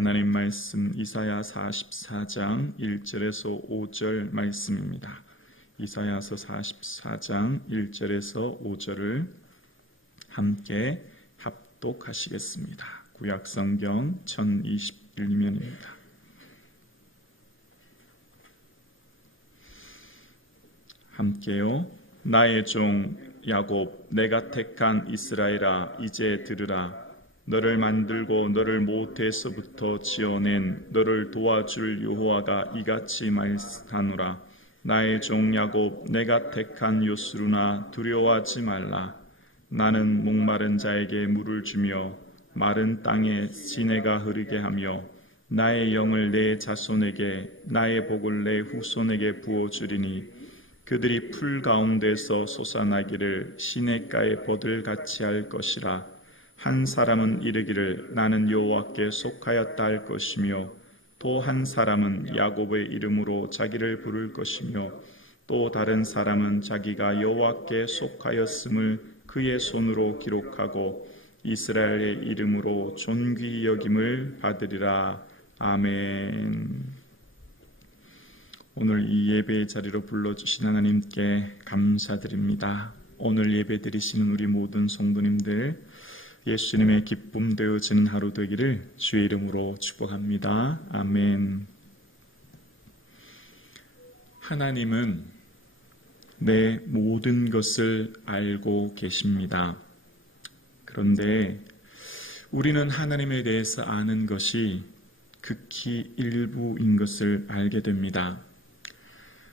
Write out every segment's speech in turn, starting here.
하나님 말씀 이사야 44장 1절에서 5절 말씀입니다. 이사야서 44장 1절에서 5절을 함께 합독하시겠습니다. 구약성경 1021면입니다. 함께요. 나의 종 야곱, 내가 택한 이스라엘아, 이제 들으라. 너를 만들고 너를 모태에서부터 지어낸 너를 도와줄 여호와가 이같이 말하노라. 나의 종 야곱, 내가 택한 요스루나 두려워하지 말라. 나는 목마른 자에게 물을 주며 마른 땅에 시내가 흐르게 하며 나의 영을 내 자손에게 나의 복을 내 후손에게 부어주리니 그들이 풀 가운데서 솟아나기를 시냇가의 버들같이 할 것이라. 한 사람은 이르기를 나는 여호와께 속하였다 할 것이며 또 한 사람은 야곱의 이름으로 자기를 부를 것이며 또 다른 사람은 자기가 여호와께 속하였음을 그의 손으로 기록하고 이스라엘의 이름으로 존귀 여김을 받으리라. 아멘. 오늘 이 예배의 자리로 불러주신 하나님께 감사드립니다. 오늘 예배 드리시는 우리 모든 성도님들 예수님의 기쁨 되어지는 하루 되기를 주의 이름으로 축복합니다. 아멘. 하나님은 내 모든 것을 알고 계십니다. 그런데 우리는 하나님에 대해서 아는 것이 극히 일부인 것을 알게 됩니다.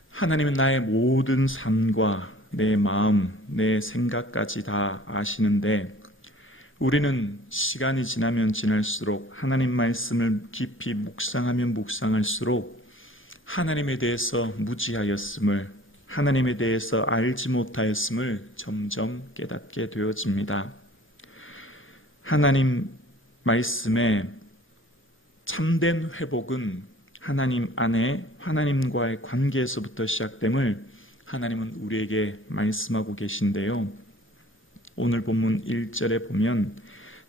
하나님은 나의 모든 삶과 내 마음, 내 생각까지 다 아시는데 우리는 시간이 지나면 지날수록 하나님 말씀을 깊이 묵상하면 묵상할수록 하나님에 대해서 무지하였음을, 하나님에 대해서 알지 못하였음을 점점 깨닫게 되어집니다. 하나님 말씀의 참된 회복은 하나님 안에 하나님과의 관계에서부터 시작됨을 하나님은 우리에게 말씀하고 계신데요. 오늘 본문 1절에 보면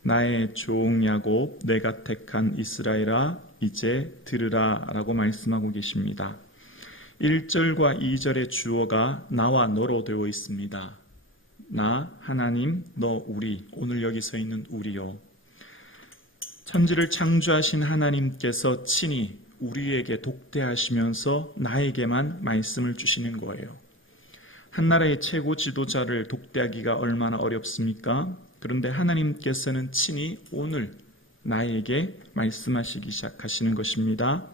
나의 종 야곱, 내가 택한 이스라엘아, 이제 들으라 라고 말씀하고 계십니다. 1절과 2절의 주어가 나와 너로 되어 있습니다. 나, 하나님, 너, 우리, 오늘 여기 서 있는 우리요. 천지를 창조하신 하나님께서 친히 우리에게 독대하시면서 나에게만 말씀을 주시는 거예요. 한 나라의 최고 지도자를 독대하기가 얼마나 어렵습니까? 그런데 하나님께서는 친히 오늘 나에게 말씀하시기 시작하시는 것입니다.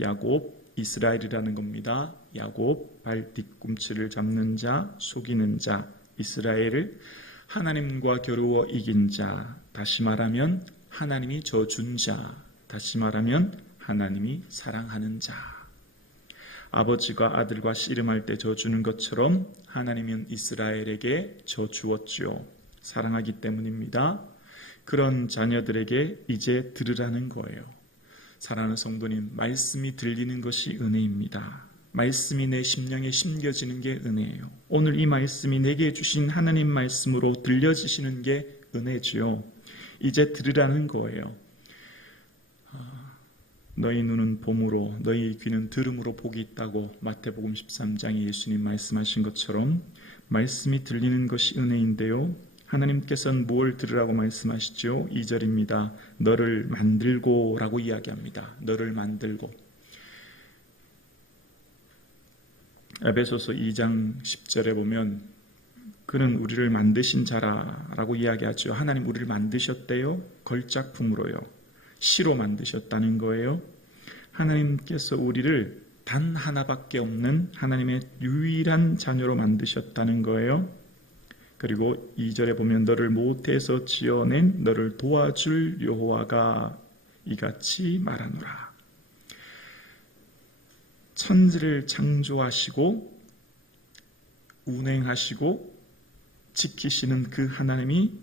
야곱, 이스라엘이라는 겁니다. 야곱, 발 뒤꿈치를 잡는 자, 속이는 자, 이스라엘을 하나님과 겨루어 이긴 자, 다시 말하면 하나님이 져준 자, 다시 말하면 하나님이 사랑하는 자. 아버지가 아들과 씨름할 때 져주는 것처럼 하나님은 이스라엘에게 져주었죠. 사랑하기 때문입니다. 그런 자녀들에게 이제 들으라는 거예요. 사랑하는 성도님, 말씀이 들리는 것이 은혜입니다. 말씀이 내 심령에 심겨지는 게 은혜예요. 오늘 이 말씀이 내게 주신 하나님 말씀으로 들려지시는 게 은혜지요. 이제 들으라는 거예요. 너희 눈은 봄으로 너희 귀는 들음으로 복이 있다고 마태복음 13장에 예수님 말씀하신 것처럼 말씀이 들리는 것이 은혜인데요. 하나님께서는 뭘 들으라고 말씀하시죠? 2절입니다. 너를 만들고 라고 이야기합니다. 너를 만들고. 에베소서 2장 10절에 보면 그는 우리를 만드신 자라라고 이야기하죠. 하나님 우리를 만드셨대요. 걸작품으로요. 시로 만드셨다는 거예요. 하나님께서 우리를 단 하나밖에 없는 하나님의 유일한 자녀로 만드셨다는 거예요. 그리고 2절에 보면 너를 모태에서 지어낸 너를 도와줄 여호와가 이같이 말하노라. 천지를 창조하시고 운행하시고 지키시는 그 하나님이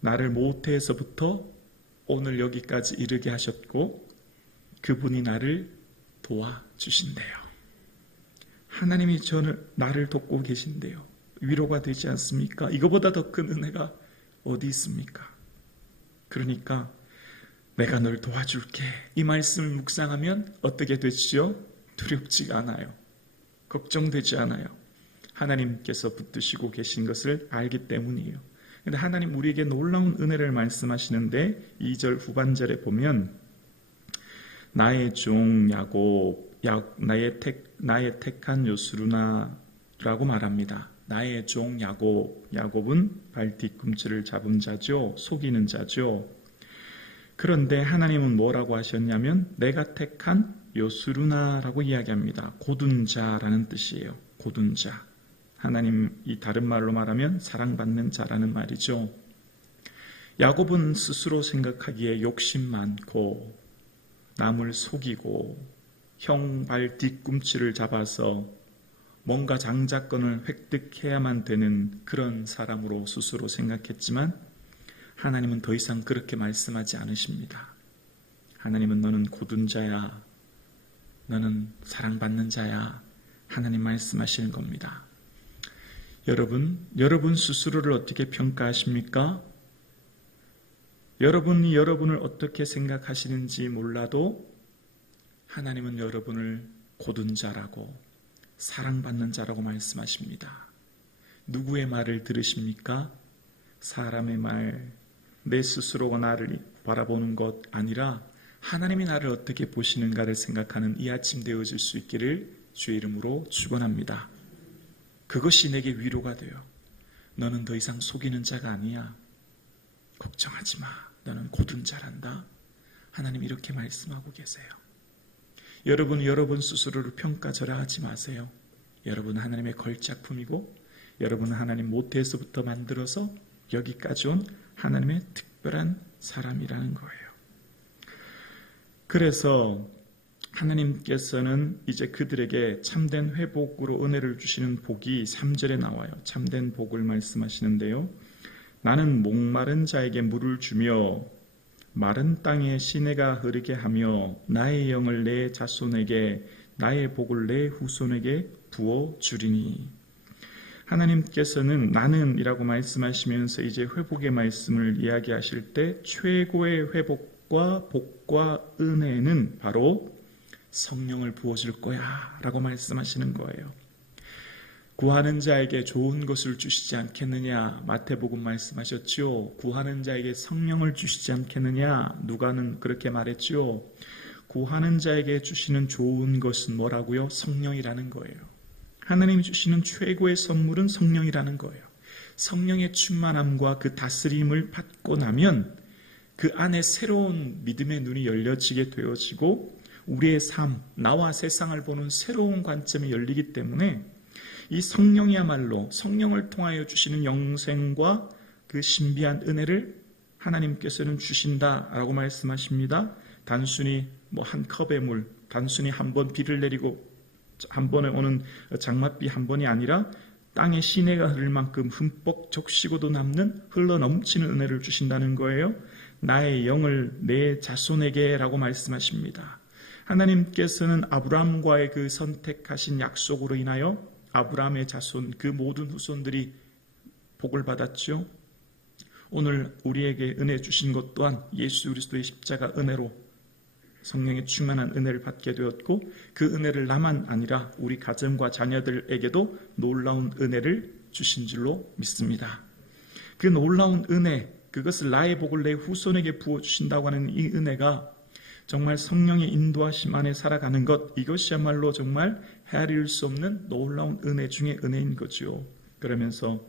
나를 모태에서부터 오늘 여기까지 이르게 하셨고 그분이 나를 도와주신대요. 하나님이 나를 돕고 계신대요. 위로가 되지 않습니까? 이거보다 더 큰 은혜가 어디 있습니까? 그러니까 내가 널 도와줄게. 이 말씀을 묵상하면 어떻게 되지요? 두렵지가 않아요. 걱정되지 않아요. 하나님께서 붙드시고 계신 것을 알기 때문이에요. 근데 하나님 우리에게 놀라운 은혜를 말씀하시는데 2절 후반절에 보면 나의 종 야곱, 나의 택한 요스루나라고 말합니다. 나의 종 야곱, 야곱은 발 뒤꿈치를 잡은 자죠. 속이는 자죠. 그런데 하나님은 뭐라고 하셨냐면 내가 택한 요스루나라고 이야기합니다. 고둔 자라는 뜻이에요. 고둔 자. 하나님이 다른 말로 말하면 사랑받는 자라는 말이죠. 야곱은 스스로 생각하기에 욕심 많고 남을 속이고 형 발 뒤꿈치를 잡아서 뭔가 장자권을 획득해야만 되는 그런 사람으로 스스로 생각했지만 하나님은 더 이상 그렇게 말씀하지 않으십니다. 하나님은 너는 고둔 자야. 너는 사랑받는 자야. 하나님 말씀하시는 겁니다. 여러분 스스로를 어떻게 평가하십니까? 여러분이 여러분을 어떻게 생각하시는지 몰라도 하나님은 여러분을 고둔 자라고 사랑받는 자라고 말씀하십니다. 누구의 말을 들으십니까? 사람의 말, 내 스스로가 나를 바라보는 것 아니라 하나님이 나를 어떻게 보시는가를 생각하는 이 아침 되어질 수 있기를 주의 이름으로 축원합니다. 그것이 내게 위로가 돼요. 너는 더 이상 속이는 자가 아니야. 걱정하지 마. 너는 고둔 자란다. 하나님 이렇게 말씀하고 계세요. 여러분 스스로를 평가절하하지 마세요. 여러분은 하나님의 걸작품이고 여러분은 하나님 모태에서부터 만들어서 여기까지 온 하나님의 특별한 사람이라는 거예요. 그래서 하나님께서는 이제 그들에게 참된 회복으로 은혜를 주시는 복이 3절에 나와요. 참된 복을 말씀하시는데요. 나는 목마른 자에게 물을 주며 마른 땅에 시내가 흐르게 하며 나의 영을 내 자손에게 나의 복을 내 후손에게 부어 주리니. 하나님께서는 나는이라고 말씀하시면서 이제 회복의 말씀을 이야기하실 때 최고의 회복과 복과 은혜는 바로 성령을 부어줄 거야 라고 말씀하시는 거예요. 구하는 자에게 좋은 것을 주시지 않겠느냐. 마태복음 말씀하셨죠. 구하는 자에게 성령을 주시지 않겠느냐. 누가는 그렇게 말했죠. 구하는 자에게 주시는 좋은 것은 뭐라고요? 성령이라는 거예요. 하나님이 주시는 최고의 선물은 성령이라는 거예요. 성령의 충만함과 그 다스림을 받고 나면 그 안에 새로운 믿음의 눈이 열려지게 되어지고 우리의 삶, 나와 세상을 보는 새로운 관점이 열리기 때문에 이 성령이야말로 성령을 통하여 주시는 영생과 그 신비한 은혜를 하나님께서는 주신다라고 말씀하십니다. 단순히 한 컵의 물, 단순히 한 번 비를 내리고 한 번에 오는 장맛비 한 번이 아니라 땅에 시내가 흐를 만큼 흠뻑 적시고도 남는 흘러 넘치는 은혜를 주신다는 거예요. 나의 영을 내 자손에게 라고 말씀하십니다. 하나님께서는 아브라함과의 그 선택하신 약속으로 인하여 아브라함의 자손 그 모든 후손들이 복을 받았죠. 오늘 우리에게 은혜 주신 것 또한 예수 그리스도의 십자가 은혜로 성령의 충만한 은혜를 받게 되었고 그 은혜를 나만 아니라 우리 가정과 자녀들에게도 놀라운 은혜를 주신 줄로 믿습니다. 그 놀라운 은혜, 그것을 나의 복을 내 후손에게 부어주신다고 하는 이 은혜가 정말 성령의 인도하심 안에 살아가는 것, 이것이야말로 정말 헤아릴 수 없는 놀라운 은혜 중에 은혜인 거죠. 그러면서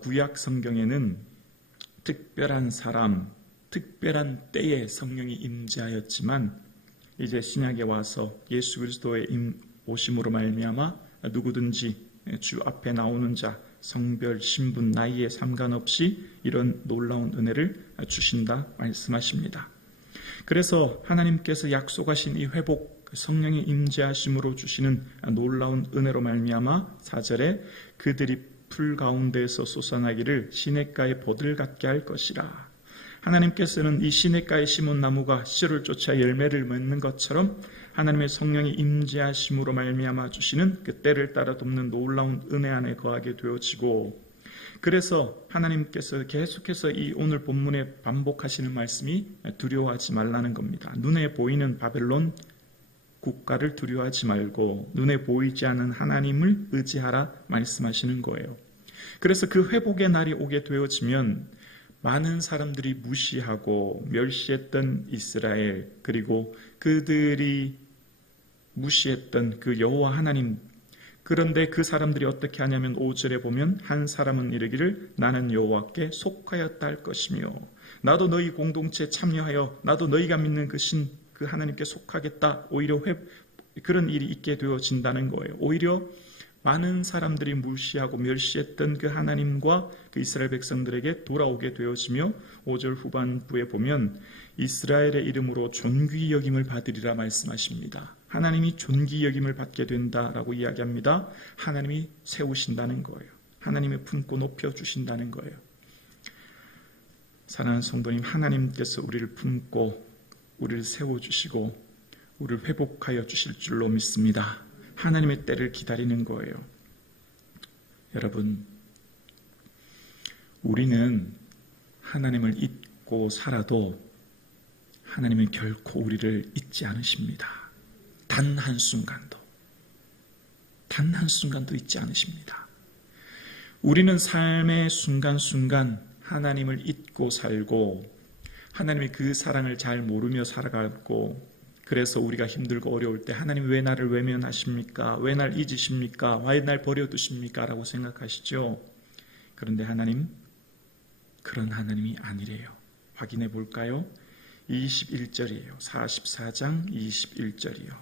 구약 성경에는 특별한 사람, 특별한 때에 성령이 임재하였지만 이제 신약에 와서 예수 그리스도의 오심으로 말미암아 누구든지 주 앞에 나오는 자, 성별, 신분, 나이에 상관없이 이런 놀라운 은혜를 주신다 말씀하십니다. 그래서 하나님께서 약속하신 이 회복, 성령의 임재하심으로 주시는 놀라운 은혜로 말미암아 4절에 그들이 풀 가운데에서 솟아나기를 시냇가에 보들 같게 할 것이라. 하나님께서는 이 시냇가에 심은 나무가 씨를 쫓아 열매를 맺는 것처럼 하나님의 성령의 임재하심으로 말미암아 주시는 그 때를 따라 돕는 놀라운 은혜 안에 거하게 되어지고 그래서 하나님께서 계속해서 이 오늘 본문에 반복하시는 말씀이 두려워하지 말라는 겁니다. 눈에 보이는 바벨론 국가를 두려워하지 말고 눈에 보이지 않는 하나님을 의지하라 말씀하시는 거예요. 그래서 그 회복의 날이 오게 되어지면 많은 사람들이 무시하고 멸시했던 이스라엘, 그리고 그들이 무시했던 그 여호와 하나님, 그런데 그 사람들이 어떻게 하냐면 5절에 보면 한 사람은 이르기를 나는 여호와께 속하였다 할 것이며 나도 너희 공동체에 참여하여 나도 너희가 믿는 그 신 그 하나님께 속하겠다. 오히려 그런 일이 있게 되어진다는 거예요. 오히려 많은 사람들이 무시하고 멸시했던 그 하나님과 그 이스라엘 백성들에게 돌아오게 되어지며 5절 후반부에 보면 이스라엘의 이름으로 존귀 여김을 받으리라 말씀하십니다. 하나님이 존귀 여김을 받게 된다라고 이야기합니다. 하나님이 세우신다는 거예요. 하나님이 품고 높여주신다는 거예요. 사랑하는 성도님, 하나님께서 우리를 품고 우리를 세워주시고 우리를 회복하여 주실 줄로 믿습니다. 하나님의 때를 기다리는 거예요. 여러분, 우리는 하나님을 잊고 살아도 하나님은 결코 우리를 잊지 않으십니다. 단 한순간도 잊지 않으십니다. 우리는 삶의 순간순간 하나님을 잊고 살고 하나님의 그 사랑을 잘 모르며 살아가고, 그래서 우리가 힘들고 어려울 때 하나님 왜 나를 외면하십니까? 왜 날 잊으십니까? 왜 날 버려두십니까? 라고 생각하시죠. 그런데 하나님, 그런 하나님이 아니래요. 확인해 볼까요? 21절이에요. 44장 21절이요.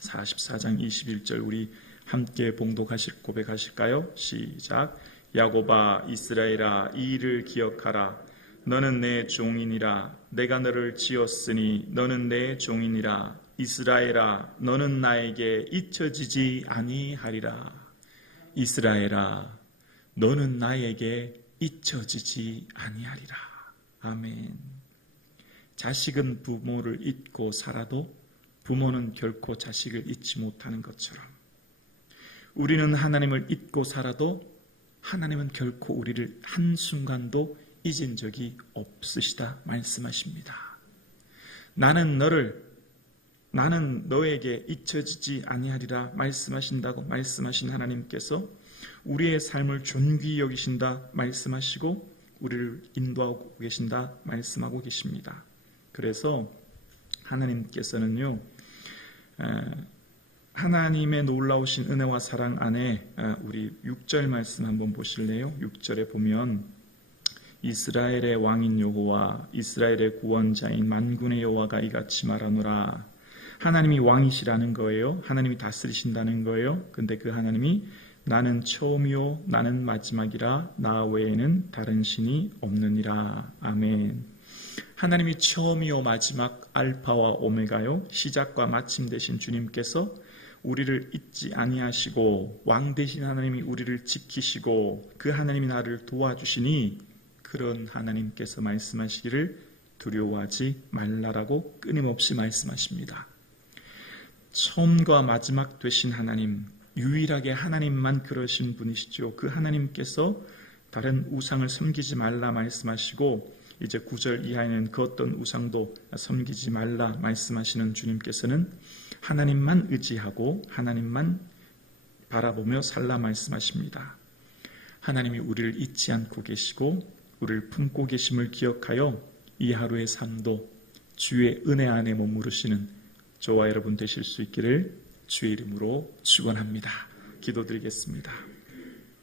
44장 21절 우리 함께 봉독하실 고백하실까요? 시작. 야곱아 이스라엘아 이 일을 기억하라. 너는 내 종이니라. 내가 너를 지었으니 너는 내 종이니라. 이스라엘아 너는 나에게 잊혀지지 아니하리라. 이스라엘아 너는 나에게 잊혀지지 아니하리라. 아멘. 자식은 부모를 잊고 살아도 부모는 결코 자식을 잊지 못하는 것처럼 우리는 하나님을 잊고 살아도 하나님은 결코 우리를 한순간도 잊은 적이 없으시다 말씀하십니다. 나는 너에게 잊혀지지 아니하리라 말씀하신다고 말씀하신 하나님께서 우리의 삶을 존귀히 여기신다 말씀하시고 우리를 인도하고 계신다 말씀하고 계십니다. 그래서 하나님께서는요, 하나님의 놀라우신 은혜와 사랑 안에 우리 6절 말씀 한번 보실래요? 6절에 보면 이스라엘의 왕인 여호와 이스라엘의 구원자인 만군의 여호와가 이같이 말하노라. 하나님이 왕이시라는 거예요. 하나님이 다스리신다는 거예요. 근데 그 하나님이 나는 처음이요 나는 마지막이라 나 외에는 다른 신이 없느니라. 아멘. 하나님이 처음이요 마지막 알파와 오메가요 시작과 마침 되신 주님께서 우리를 잊지 아니하시고 왕 되신 하나님이 우리를 지키시고 그 하나님이 나를 도와주시니 그런 하나님께서 말씀하시기를 두려워하지 말라라고 끊임없이 말씀하십니다. 처음과 마지막 되신 하나님, 유일하게 하나님만 그러신 분이시죠. 그 하나님께서 다른 우상을 섬기지 말라 말씀하시고 이제 9절 이하에는 그 어떤 우상도 섬기지 말라 말씀하시는 주님께서는 하나님만 의지하고 하나님만 바라보며 살라 말씀하십니다. 하나님이 우리를 잊지 않고 계시고 우리를 품고 계심을 기억하여 이 하루의 삶도 주의 은혜 안에 머무르시는 저와 여러분 되실 수 있기를 주의 이름으로 축원합니다. 기도드리겠습니다.